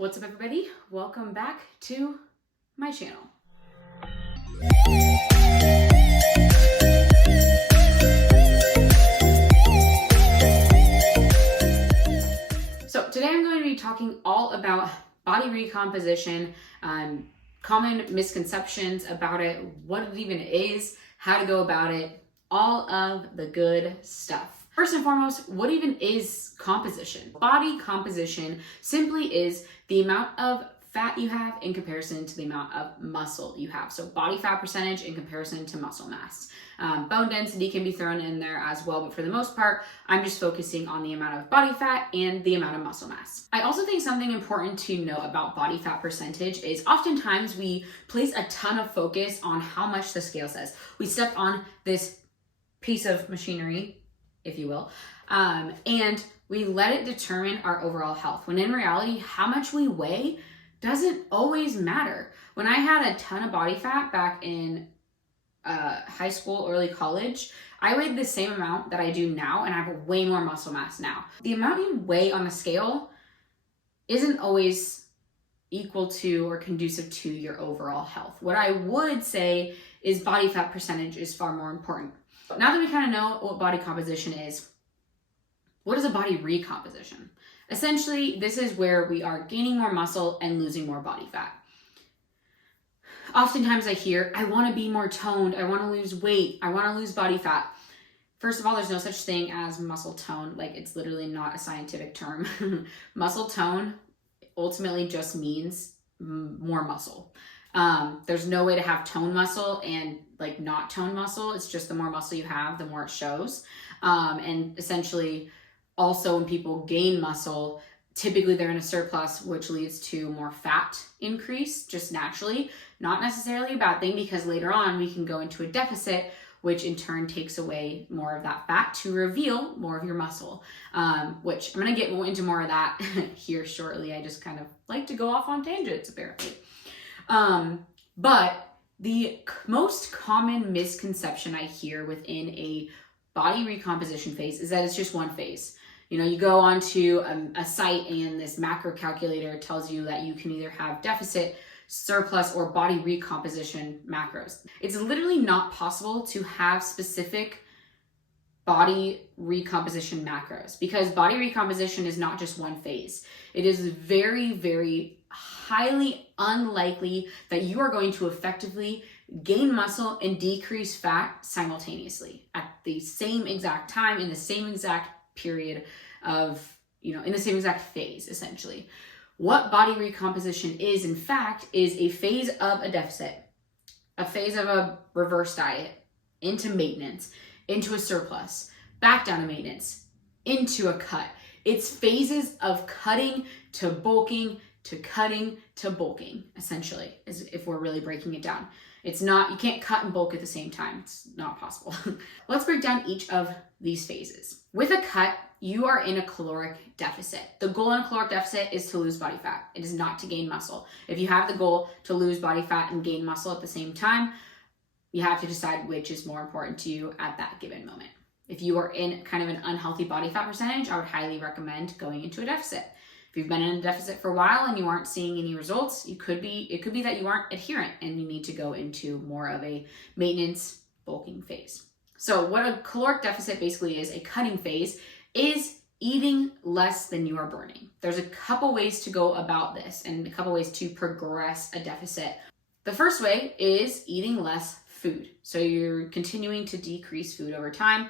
What's up, everybody? Welcome back to my channel. So today I'm going to be talking all about body recomposition, common misconceptions about it, what it even is, how to go about it, all of the good stuff. First and foremost, what even is composition? Body composition simply is the amount of fat you have in comparison to the amount of muscle you have. So body fat percentage in comparison to muscle mass. Bone density can be thrown in there as well, but for the most part, I'm just focusing on the amount of body fat and the amount of muscle mass. I also think something important to know about body fat percentage is oftentimes we place a ton of focus on how much the scale says. We step on this piece of machinery, if you will, and we let it determine our overall health, when in reality, how much we weigh doesn't always matter. When I had a ton of body fat back in high school, early college, I weighed the same amount that I do now, and I have way more muscle mass now. The amount you weigh on the scale isn't always equal to or conducive to your overall health. What I would say is body fat percentage is far more important. Now that we kind of know what body composition is, what is a body recomposition? Essentially, this is where we are gaining more muscle and losing more body fat. Oftentimes I hear, I want to be more toned, I want to lose weight, I want to lose body fat. First of all, there's no such thing as muscle tone. Like, it's literally not a scientific term. Muscle tone ultimately just means more muscle. There's no way to have tone muscle and like not tone muscle. It's just the more muscle you have, the more it shows. And essentially also when people gain muscle, typically they're in a surplus, which leads to more fat increase just naturally. Not necessarily a bad thing, because later on we can go into a deficit, which in turn takes away more of that fat to reveal more of your muscle, which I'm going to get into more of that here shortly. I just kind of like to go off on tangents apparently. But the most common misconception I hear within a body recomposition phase is that it's just one phase. You know, you go onto a site and this macro calculator tells you that you can either have deficit, surplus, or body recomposition macros. It's literally not possible to have specific body recomposition macros, because body recomposition is not just one phase. It is very, very highly unlikely that you are going to effectively gain muscle and decrease fat simultaneously at the same exact time, in the same exact period of, in the same exact phase, essentially. What body recomposition is, in fact, is a phase of a deficit, a phase of a reverse diet, into maintenance, into a surplus, back down to maintenance, into a cut. It's phases of cutting to bulking to cutting to bulking, essentially, as if we're really breaking it down. It's not, you can't cut and bulk at the same time. It's not possible. Let's break down each of these phases. With a cut, you are in a caloric deficit. The goal in a caloric deficit is to lose body fat. It is not to gain muscle. If you have the goal to lose body fat and gain muscle at the same time, you have to decide which is more important to you at that given moment. If you are in kind of an unhealthy body fat percentage, I would highly recommend going into a deficit. If you've been in a deficit for a while and you aren't seeing any results, it could be that you aren't adherent and you need to go into more of a maintenance bulking phase. So what a caloric deficit basically is, a cutting phase, is eating less than you are burning. There's a couple ways to go about this and a couple ways to progress a deficit. The first way is eating less food. So you're continuing to decrease food over time.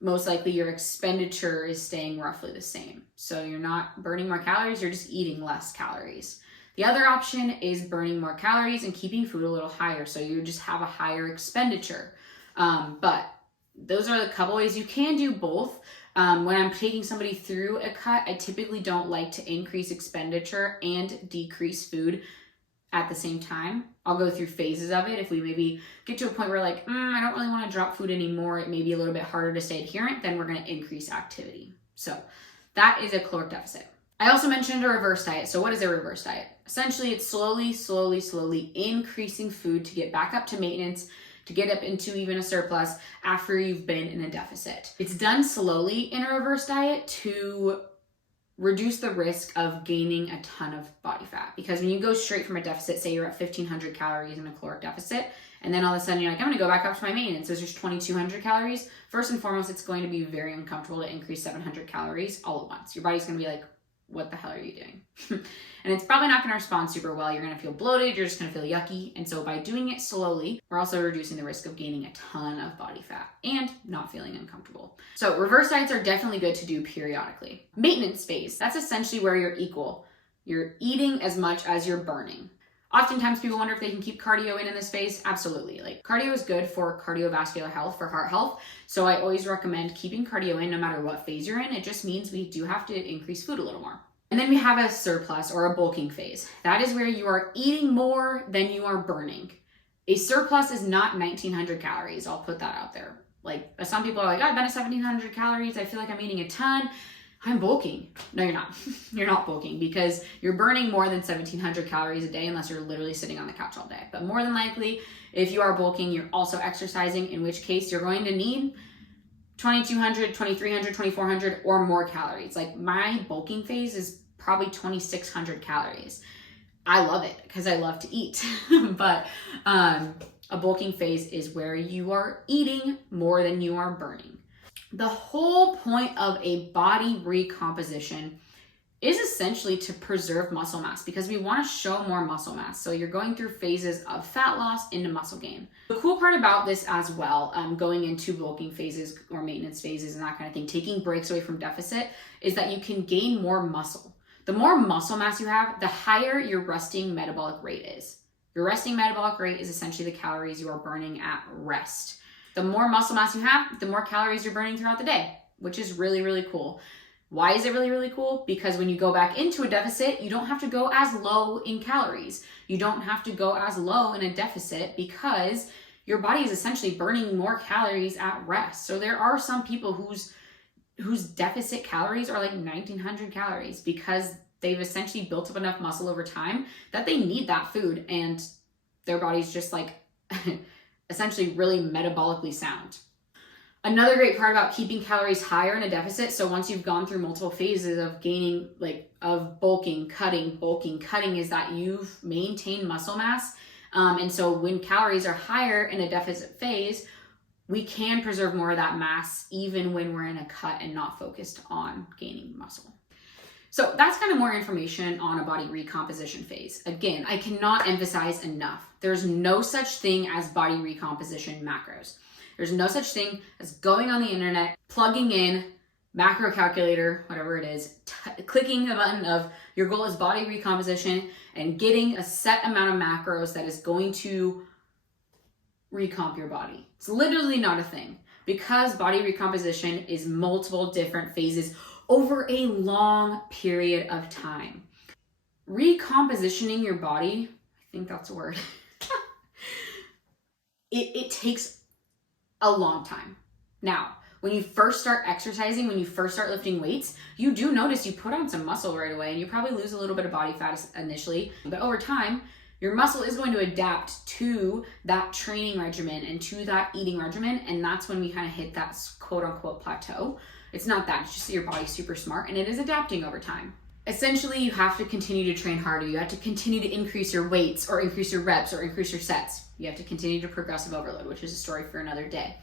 Most likely your expenditure is staying roughly the same. So you're not burning more calories, you're just eating less calories. The other option is burning more calories and keeping food a little higher. So you just have a higher expenditure. But those are the couple ways. You can do both. When I'm taking somebody through a cut, I typically don't like to increase expenditure and decrease food at the same time. I'll go through phases of it. If we maybe get to a point where like, I don't really want to drop food anymore, it may be a little bit harder to stay adherent, then we're going to increase activity. So that is a caloric deficit. I also mentioned a reverse diet. So what is a reverse diet? Essentially, it's slowly increasing food to get back up to maintenance, to get up into even a surplus after you've been in a deficit. It's done slowly in a reverse diet to reduce the risk of gaining a ton of body fat. Because when you go straight from a deficit, say you're at 1,500 calories in a caloric deficit, and then all of a sudden you're like, I'm gonna go back up to my maintenance, so it's just 2,200 calories. First and foremost, it's going to be very uncomfortable to increase 700 calories all at once. Your body's gonna be like, what the hell are you doing? And it's probably not gonna respond super well. You're gonna feel bloated, you're just gonna feel yucky. And so by doing it slowly, we're also reducing the risk of gaining a ton of body fat and not feeling uncomfortable. So reverse diets are definitely good to do periodically. Maintenance phase, that's essentially where you're equal. You're eating as much as you're burning. Oftentimes people wonder if they can keep cardio in this phase. Absolutely. Like, cardio is good for cardiovascular health, for heart health. So I always recommend keeping cardio in no matter what phase you're in. It just means we do have to increase food a little more. And then we have a surplus or a bulking phase. That is where you are eating more than you are burning. A surplus is not 1,900 calories. I'll put that out there. Like, some people are like, I've been at 1,700 calories. I feel like I'm eating a ton. I'm bulking. No, you're not. You're not bulking, because you're burning more than 1,700 calories a day unless you're literally sitting on the couch all day. But more than likely, if you are bulking, you're also exercising, in which case you're going to need 2,200, 2,300, 2,400 or more calories. Like, my bulking phase is probably 2,600 calories. I love it because I love to eat. But a bulking phase is where you are eating more than you are burning. The whole point of a body recomposition is essentially to preserve muscle mass, because we want to show more muscle mass. So you're going through phases of fat loss into muscle gain. The cool part about this as well, going into bulking phases or maintenance phases and that kind of thing, taking breaks away from deficit, is that you can gain more muscle. The more muscle mass you have, the higher your resting metabolic rate is. Your resting metabolic rate is essentially the calories you are burning at rest. The more muscle mass you have, the more calories you're burning throughout the day, which is really, really cool. Why is it really, really cool? Because when you go back into a deficit, you don't have to go as low in calories. You don't have to go as low in a deficit because your body is essentially burning more calories at rest. So there are some people whose deficit calories are like 1,900 calories because they've essentially built up enough muscle over time that they need that food, and their body's just like essentially really metabolically sound. Another great part about keeping calories higher in a deficit, so once you've gone through multiple phases of gaining, of bulking, cutting, is that you've maintained muscle mass. And so when calories are higher in a deficit phase, we can preserve more of that mass even when we're in a cut and not focused on gaining muscle. So that's kind of more information on a body recomposition phase. Again, I cannot emphasize enough. There's no such thing as body recomposition macros. There's no such thing as going on the internet, plugging in macro calculator, whatever it is, clicking the button of your goal is body recomposition and getting a set amount of macros that is going to recomp your body. It's literally not a thing, because body recomposition is multiple different phases over a long period of time. Recompositioning your body, I think that's a word, it takes a long time. Now, when you first start exercising, when you first start lifting weights, you do notice you put on some muscle right away, and you probably lose a little bit of body fat initially, but over time, your muscle is going to adapt to that training regimen and to that eating regimen, and that's when we kind of hit that quote unquote plateau. It's not that, it's just that your body's super smart and it is adapting over time. Essentially, you have to continue to train harder. You have to continue to increase your weights or increase your reps or increase your sets. You have to continue to progressive overload, which is a story for another day.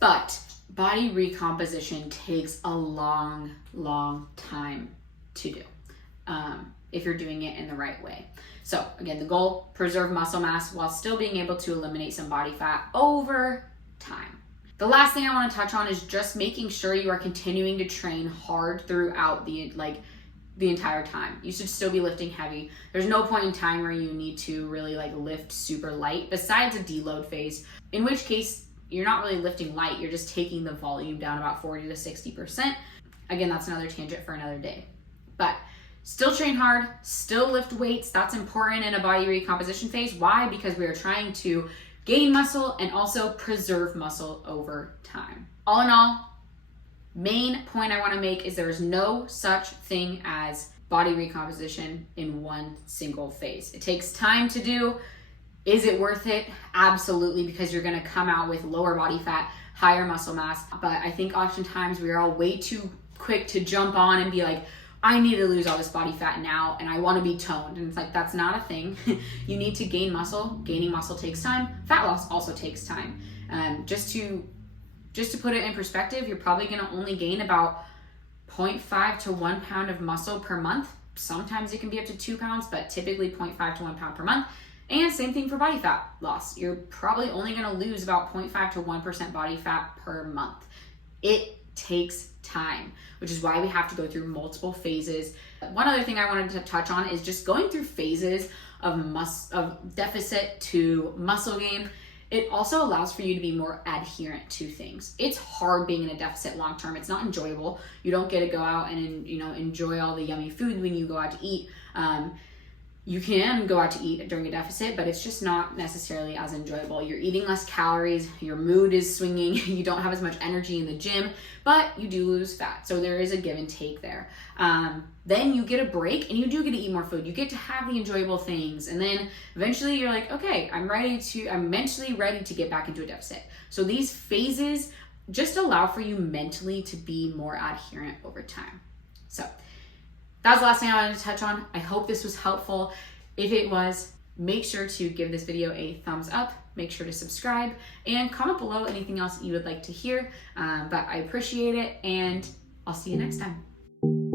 But body recomposition takes a long, long time to do if you're doing it in the right way. So again, the goal, preserve muscle mass while still being able to eliminate some body fat over time. The last thing I want to touch on is just making sure you are continuing to train hard throughout the entire time. You should still be lifting heavy. There's no point in time where you need to really lift super light besides a deload phase, in which case you're not really lifting light, you're just taking the volume down about 40 to 60%. Again, that's another tangent for another day. But still train hard, still lift weights. That's important in a body recomposition phase. Why? Because we are trying to gain muscle and also preserve muscle over time. All in all, main point I want to make is there is no such thing as body recomposition in one single phase. It takes time to do. Is it worth it? Absolutely, because you're going to come out with lower body fat, higher muscle mass. But I think oftentimes we are all way too quick to jump on and be like, I need to lose all this body fat now and I want to be toned. And it's like, that's not a thing. You need to gain muscle. Gaining muscle takes time. Fat loss also takes time. Just to put it in perspective, you're probably going to only gain about 0.5 to 1 pound of muscle per month. Sometimes it can be up to 2 pounds, but typically 0.5 to 1 pound per month. And same thing for body fat loss. You're probably only going to lose about 0.5 to 1% body fat per month. It takes time, which is why we have to go through multiple phases. One other thing I wanted to touch on is just going through phases of deficit to muscle gain. It also allows for you to be more adherent to things. It's hard being in a deficit long term. It's not enjoyable. You don't get to go out and enjoy all the yummy food when you go out to eat. You can go out to eat during a deficit, but it's just not necessarily as enjoyable. You're eating less calories, your mood is swinging, you don't have as much energy in the gym, but you do lose fat. So there is a give and take there. Then you get a break and you do get to eat more food. You get to have the enjoyable things. And then eventually you're like, okay, I'm mentally ready to get back into a deficit. So these phases just allow for you mentally to be more adherent over time. So that was the last thing I wanted to touch on. I hope this was helpful. If it was, make sure to give this video a thumbs up, make sure to subscribe, and comment below anything else you would like to hear. But I appreciate it, and I'll see you next time.